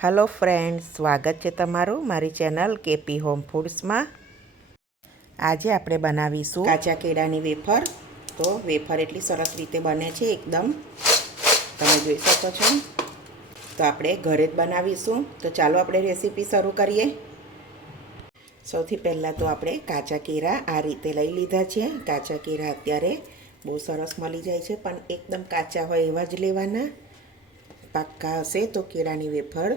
Hello friends, स्वागत है तमारू मारी चेनल केपी होम फूड्स में। आज आपणे बनावीशुं काचा केळानी वेफर। तो वेफर एटली सरस रीते बने छे एकदम, तमे जोई शको छो। तो आपणे घरे ज बनावीशुं। तो चालो आपणे रेसिपी शरू करीए। सौथी पहेला तो आपणे काचा केळा आ रीते लई लीधा छे। काचा केळा अत्यारे बहु सरस मळी जाय छे, पण एकदम काचा होय एवा ज लेवाना। पाक्का हशे तो केळानी वेफर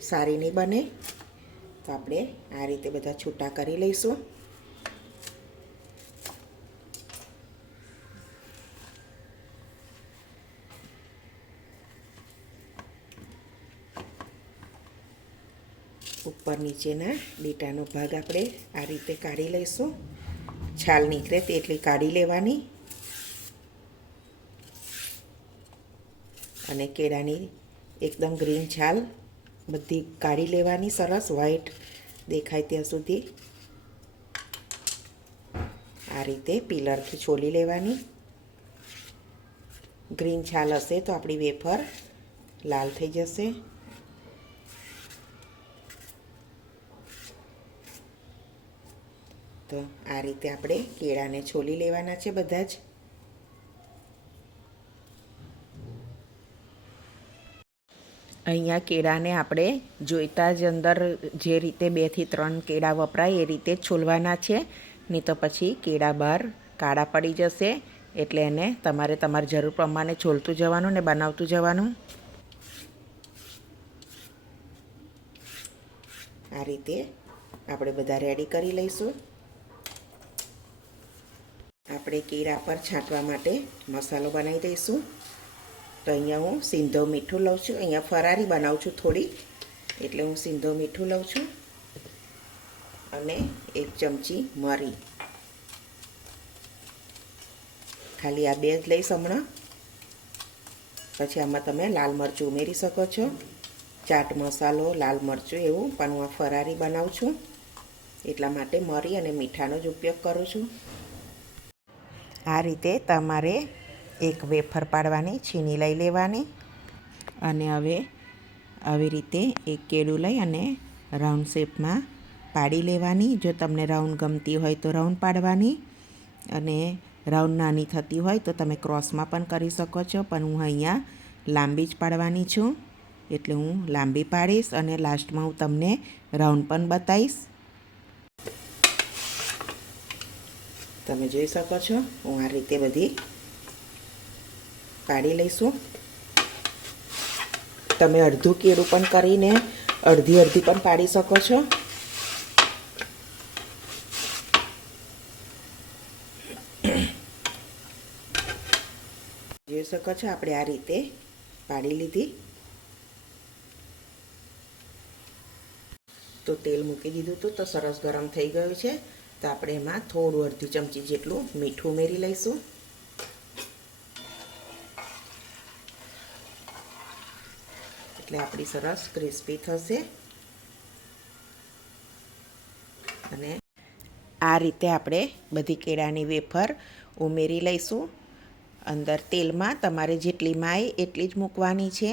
सारी नहीं बने। तो आपणे आ रीते बधा छूटा करी लईशुं। ऊपर नीचेना बीटानो भाग आपणे आ रीते काढी लईशुं। छाल નીકળે તેટલી કાઢી લેવાની અને કેળાની એકદમ ગ્રીન છાલ બધી કાઢી લેવાની, સરસ વ્હાઈટ દેખાય ત્યાં સુધી આ રીતે પીલરથી છોલી લેવાની। ગ્રીન છાલ હશે તો આપણી વેફર લાલ થઈ જશે। તો આ રીતે આપણે કેળાને છોલી લેવાના છે બધા જ। અહીંયા કેળાને આપણે જોઈતા જ અંદર જે રીતે 2 થી 3 કેળા વપરાય એ રીતે છોલવાના છે, નહીં તો પછી કેળા બહાર કાળા પડી જશે। એટલે એને તમારે તમારી જરૂર પ્રમાણે છોલતું જવાનું ને બનાવતું જવાનું। આ રીતે આપણે બધા રેડી કરી લઈશું। આપણે કેળા પર છાંટવા માટે મસાલો બનાવી દઈશું। તો અહીંયા હું સિંધો મીઠું લઉં છું। અહીંયા ફરારી બનાવું છું થોડી, એટલે હું સિંધો મીઠું લઉં છું અને 1 ચમચી મરી। ખાલી આ 2 જ લઈશ હમણાં। પછી આમાં તમે લાલ મરચું ઉમેરી શકો છો, ચાટ મસાલો, લાલ મરચું એવું, પણ હું આ ફરારી બનાવું છું એટલા માટે મરી અને મીઠાનો જ ઉપયોગ કરું છું। આ રીતે તમારે એક વેફર પાડવાની, છીની લઈ લેવાની અને હવે આવી રીતે એક કેળું લઈ અને રાઉન્ડ શેપમાં પાડી લેવાની। જો તમને રાઉન્ડ ગમતી હોય તો રાઉન્ડ પાડવાની, અને રાઉન્ડ નાની થતી હોય તો તમે ક્રોસમાં પણ કરી શકો છો, પણ હું અહીંયા લાંબી જ પાડવાની છું એટલે હું લાંબી પાડીશ અને લાસ્ટમાં હું તમને રાઉન્ડ પણ બતાવીશ। તમે જોઈ શકો છો હું આ રીતે બધી પાડી લઈશું। તમે અડધું કેળું પણ કરીને અડધી પણ પાડી શકો છો। જોઈ શકો છો આપણે આ રીતે પાડી લીધી। તો તેલ મૂકી દીધું હતું, તો સરસ ગરમ થઈ ગયું છે। તો આપણે એમાં થોડું અડધી ચમચી જેટલું મીઠું ઉમેરી લઈશું। એટલે આપણી સરસ ક્રિસ્પી થશે। અને આ રીતે આપણે બધી કેળાની વેફર ઉમેરી લઈશું અંદર તેલમાં। તમારે જેટલી માય એટલી જ મૂકવાની છે,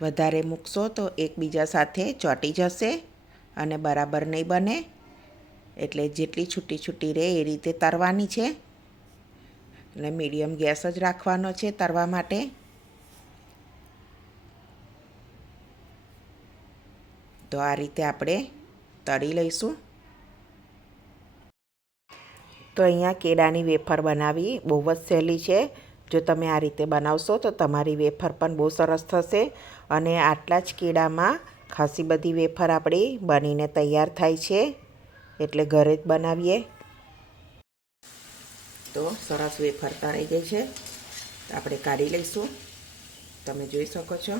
વધારે મૂકશો તો એકબીજા સાથે ચોંટી જશે અને બરાબર નહીં બને। એટલે જેટલી છૂટી છૂટી રહે એ રીતે તરવાની છે, અને મીડિયમ ગેસ જ રાખવાનો છે તરવા માટે। તો આ રીતે આપણે તળી લઈશું। તો અહીંયા કેળાની વેફર બનાવવી બહુ જ સહેલી છે। જો તમે આ રીતે બનાવશો તો તમારી વેફર પણ બહુ સરસ થશે, અને આટલા જ કેળામાં ખાસી બધી વેફર આપણી બનીને તૈયાર થાય છે, એટલે ઘરે જ બનાવીએ। તો સરસ વેફર તળાઈ ગઈ છે, આપણે કાઢી લઈશું। તમે જોઈ શકો છો।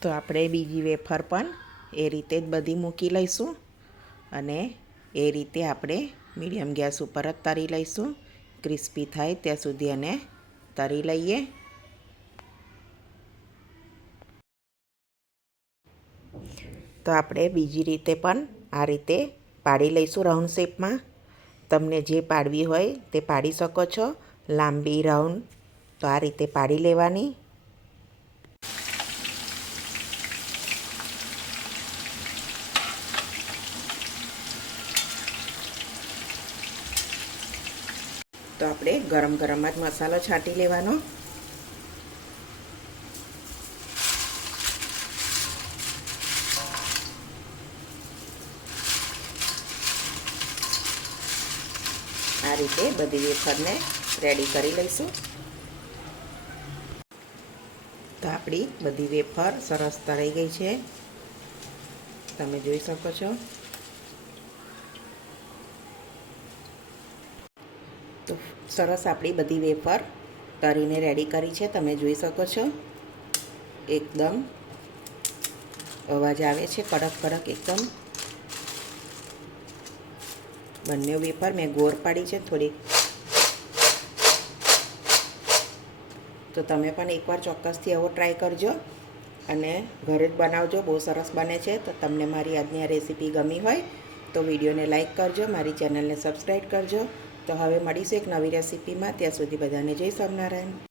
તો આપણે બીજી વેફર પણ એ રીતે જ બધી મૂકી લઈશું, અને એ રીતે આપણે મીડિયમ ગેસ ઉપર જ તળી લઈશું। ક્રિસ્પી થાય ત્યાં સુધી એને તળી લઈએ। તો આપણે બીજી રીતે પણ આ રીતે પાડી લઈશું રાઉન્ડ શેપમાં. તમને જે પાડવી હોય તે પાડી શકો છો. લાંબી રાઉન્ડ તો આ રીતે પાડી લેવાની. તો આપણે ગરમ ગરમમાં જ મસાલો છાંટી લેવાનો. આ રીતે બધી વેફરને રેડી કરી લઈશું. તો આપણી બધી વેફર સરસ તળાઈ ગઈ છે, તમે જોઈ શકો છો. તો સરસ આપણી બધી વેફર તળીને રેડી કરી છે, તમે જોઈ શકો છો. એકદમ અવાજ આવે છે, કડક કડક એકદમ. બંને વેફર મેં ગોળ પાડી છે થોડીક. તો તમે પણ એકવાર ચોક્કસથી આવો ટ્રાય કરજો અને ઘરે જ બનાવજો. બહુ સરસ બને છે. તો તમને મારી આજની આ રેસીપી ગમી હોય તો વિડીયોને લાઇક કરજો, મારી ચેનલને સબસ્ક્રાઈબ કરજો. તો હવે મળીશું એક નવી રેસીપીમાં. ત્યાં સુધી બધાને જય સ્વામિનારાયણ.